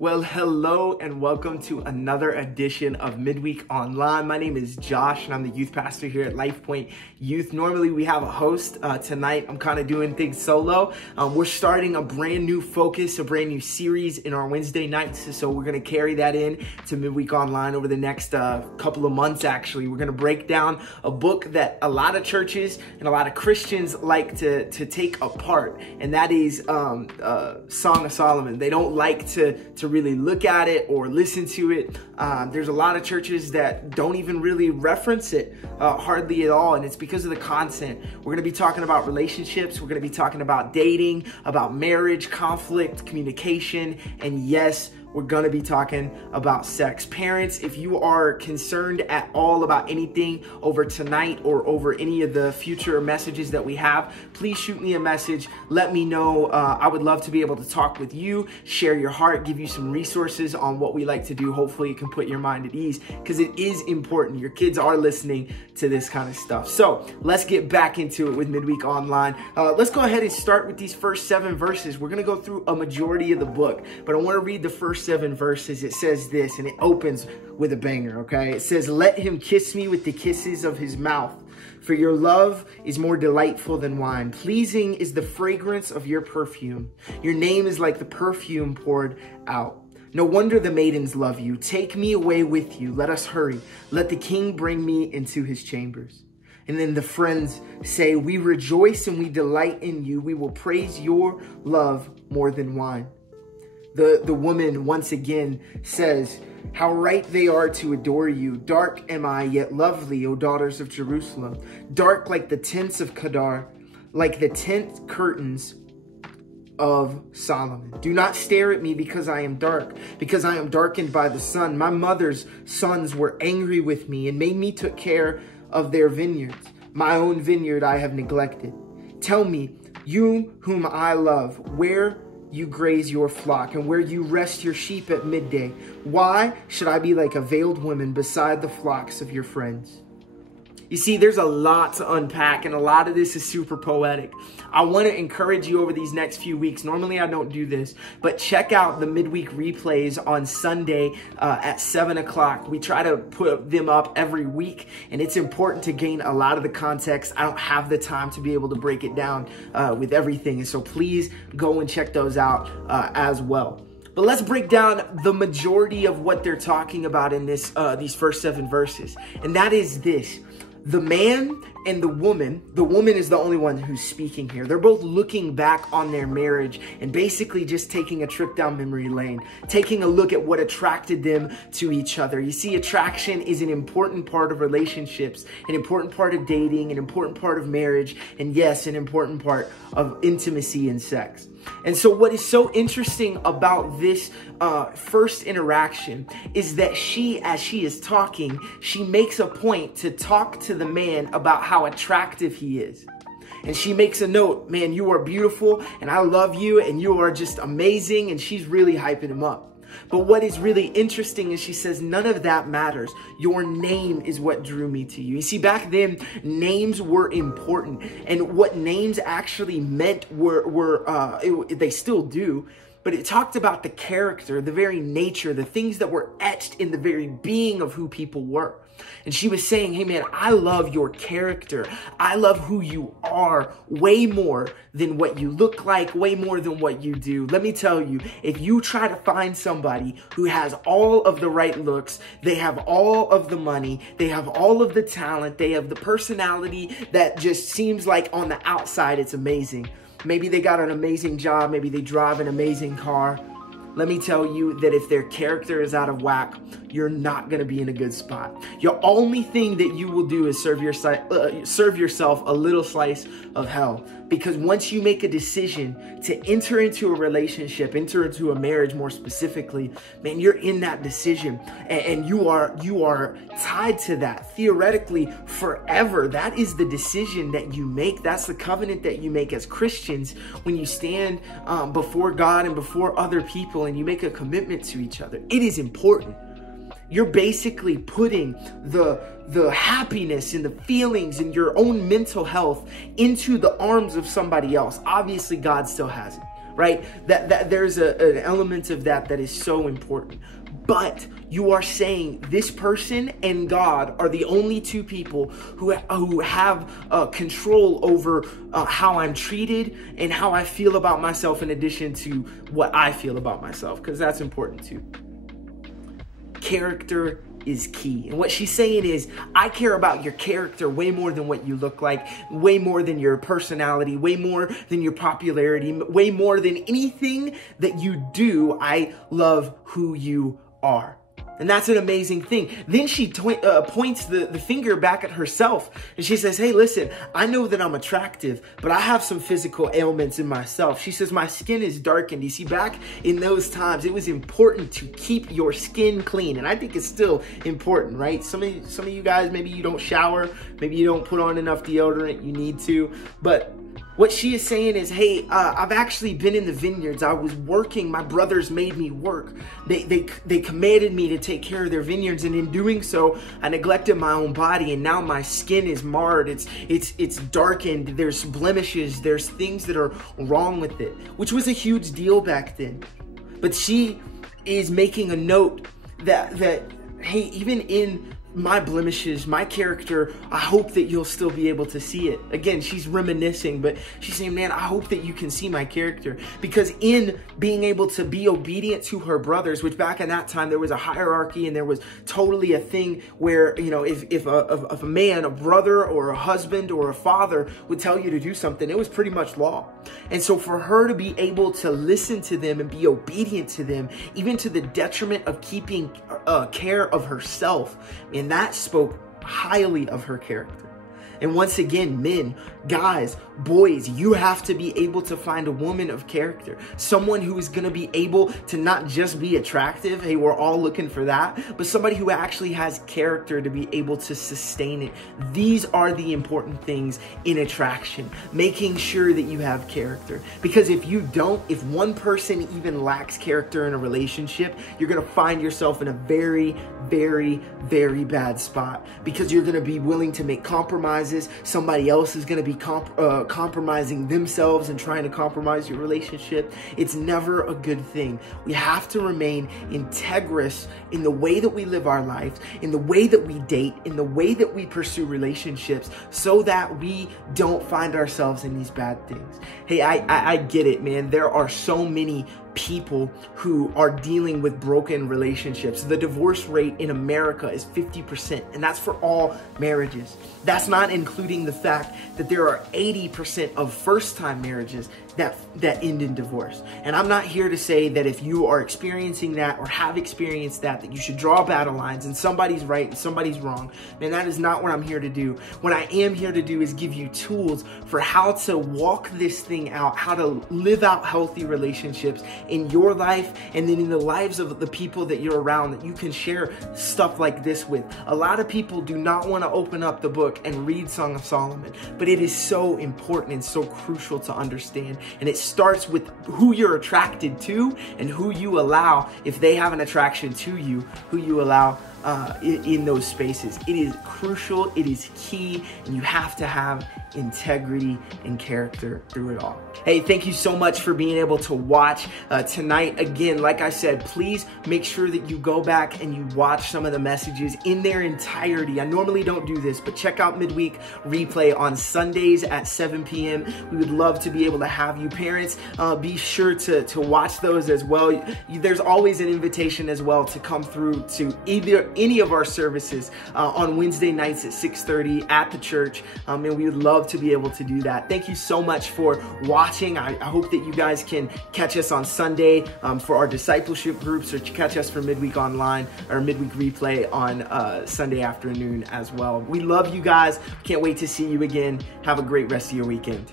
Well, hello and welcome to another edition of Midweek Online. My name is Josh and I'm the youth pastor here at Lifepointe Youth. Normally we have a host. Tonight I'm kind of doing things solo. We're starting a brand new focus, a brand new series in our Wednesday nights. So we're going to carry that in to Midweek Online over the next couple of months, actually. We're going to break down a book that a lot of churches and a lot of Christians like to take apart, and that is Song of Solomon. They don't like to really look at it or listen to it. There's a lot of churches that don't even really reference it hardly at all, and it's because of the content. We're going to be talking about relationships. We're going to be talking about dating, about marriage, conflict, communication, and yes, we're going to be talking about sex. Parents, if you are concerned at all about anything over tonight or over any of the future messages that we have, please shoot me a message. Let me know. I would love to be able to talk with you, share your heart, give you some resources on what we like to do. Hopefully it can put your mind at ease because it is important. Your kids are listening to this kind of stuff. So let's get back into it with Midweek Online. Let's go ahead and start with these first 7 verses. We're going to go through a majority of the book, but I want to read the first 7 verses. It says this, and it opens with a banger, okay? It says, "Let him kiss me with the kisses of his mouth, for your love is more delightful than wine. Pleasing is the fragrance of your perfume. Your name is like the perfume poured out. No wonder the maidens love you. Take me away with you. Let us hurry. Let the king bring me into his chambers." And then the friends say, "We rejoice and we delight in you. We will praise your love more than wine." The woman once again says, "How right they are to adore you. Dark am I, yet lovely, O daughters of Jerusalem. Dark like the tents of Kedar, like the tent curtains of Solomon. Do not stare at me because I am dark, because I am darkened by the sun. My mother's sons were angry with me and made me take care of their vineyards. My own vineyard I have neglected. Tell me, you whom I love, where you graze your flock and where you rest your sheep at midday. Why should I be like a veiled woman beside the flocks of your friends?" You see, there's a lot to unpack, and a lot of this is super poetic. I want to encourage you over these next few weeks. Normally, I don't do this, but check out the midweek replays on Sunday at 7 o'clock. We try to put them up every week, and it's important to gain a lot of the context. I don't have the time to be able to break it down with everything, and so please go and check those out as well. But let's break down the majority of what they're talking about in this these first 7 verses, and that is this. The man and the woman is the only one who's speaking here. They're both looking back on their marriage and basically just taking a trip down memory lane, taking a look at what attracted them to each other. You see, attraction is an important part of relationships, an important part of dating, an important part of marriage, and yes, an important part of intimacy and sex. And so what is so interesting about this first interaction is that as she is talking, she makes a point to talk to the man about how attractive he is. And she makes a note, "Man, you are beautiful and I love you and you are just amazing." And she's really hyping him up. But what is really interesting is she says, "None of that matters. Your name is what drew me to you." You see, back then, names were important. And what names actually meant they still do, but it talked about the character, the very nature, the things that were etched in the very being of who people were. And she was saying, "Hey man, I love your character. I love who you are way more than what you look like, way more than what you do." Let me tell you, if you try to find somebody who has all of the right looks, they have all of the money, they have all of the talent, they have the personality that just seems like on the outside it's amazing. Maybe they got an amazing job, maybe they drive an amazing car. Let me tell you that if their character is out of whack, you're not going to be in a good spot. Your only thing that you will do is serve yourself a little slice of hell. Because once you make a decision to enter into a relationship, enter into a marriage more specifically, man, you're in that decision and you are tied to that theoretically forever. That is the decision that you make. That's the covenant that you make as Christians when you stand before God and before other people and you make a commitment to each other. It is important. You're basically putting the happiness and the feelings and your own mental health into the arms of somebody else. Obviously, God still has it. right? That there's an element of that is so important. But you are saying this person and God are the only two people who have control over how I'm treated and how I feel about myself, in addition to what I feel about myself, because that's important too. Character is key. And what she's saying is, I care about your character way more than what you look like, way more than your personality, way more than your popularity, way more than anything that you do. I love who you are. And that's an amazing thing. Then she points the finger back at herself, and she says, hey, listen, I know that I'm attractive, but I have some physical ailments in myself. She says, my skin is darkened. You see, back in those times, it was important to keep your skin clean. And I think it's still important, right? Some of you guys, maybe you don't shower, maybe you don't put on enough deodorant, you need to, but what she is saying is, hey, I've actually been in the vineyards. I was working. My brothers made me work. They commanded me to take care of their vineyards, and in doing so, I neglected my own body, and now my skin is marred. It's darkened. There's blemishes. There's things that are wrong with it, which was a huge deal back then. But she is making a note that hey, even in my blemishes, my character, I hope that you'll still be able to see it. Again, she's reminiscing, but she's saying, man, I hope that you can see my character. Because in being able to be obedient to her brothers, which back in that time, there was a hierarchy, and there was totally a thing where, you know, if a man, a brother or a husband or a father would tell you to do something, it was pretty much law. And so for her to be able to listen to them and be obedient to them, even to the detriment of keeping care of herself, and that spoke highly of her character. And once again, men, guys, boys, you have to be able to find a woman of character. Someone who is going to be able to not just be attractive. Hey, we're all looking for that. But somebody who actually has character to be able to sustain it. These are the important things in attraction. Making sure that you have character. Because if you don't, if one person even lacks character in a relationship, you're going to find yourself in a very, very, very bad spot. Because you're going to be willing to make compromises. Somebody else is going to be compromising themselves and trying to compromise your relationship. It's never a good thing. We have to remain integrous in the way that we live our lives, in the way that we date, in the way that we pursue relationships, so that we don't find ourselves in these bad things. Hey, I get it, man. There are so many people who are dealing with broken relationships. The divorce rate in America is 50%, and that's for all marriages. That's not including the fact that there are 80% of first-time marriages that end in divorce. And I'm not here to say that if you are experiencing that or have experienced that you should draw battle lines and somebody's right and somebody's wrong. Man, that is not what I'm here to do. What I am here to do is give you tools for how to walk this thing out, how to live out healthy relationships in your life and then in the lives of the people that you're around, that you can share stuff like this with. A lot of people do not want to open up the book and read Song of Solomon, but it is so important and so crucial to understand. And it starts with who you're attracted to and who you allow, if they have an attraction to you, who you allow in those spaces. It is crucial, it is key, and you have to have integrity and character through it all. Hey, thank you so much for being able to watch tonight. Again, like I said, please make sure that you go back and you watch some of the messages in their entirety. I normally don't do this, but check out Midweek Replay on Sundays at 7 p.m. We would love to be able to have you. Parents, be sure to watch those as well. There's always an invitation as well to come through to either any of our services on Wednesday nights at 6:30 at the church, and we would love to be able to do that. Thank you so much for watching. I hope that you guys can catch us on Sunday for our discipleship groups, or catch us for Midweek Online or Midweek Replay on Sunday afternoon as well. We love you guys. Can't wait to see you again. Have a great rest of your weekend.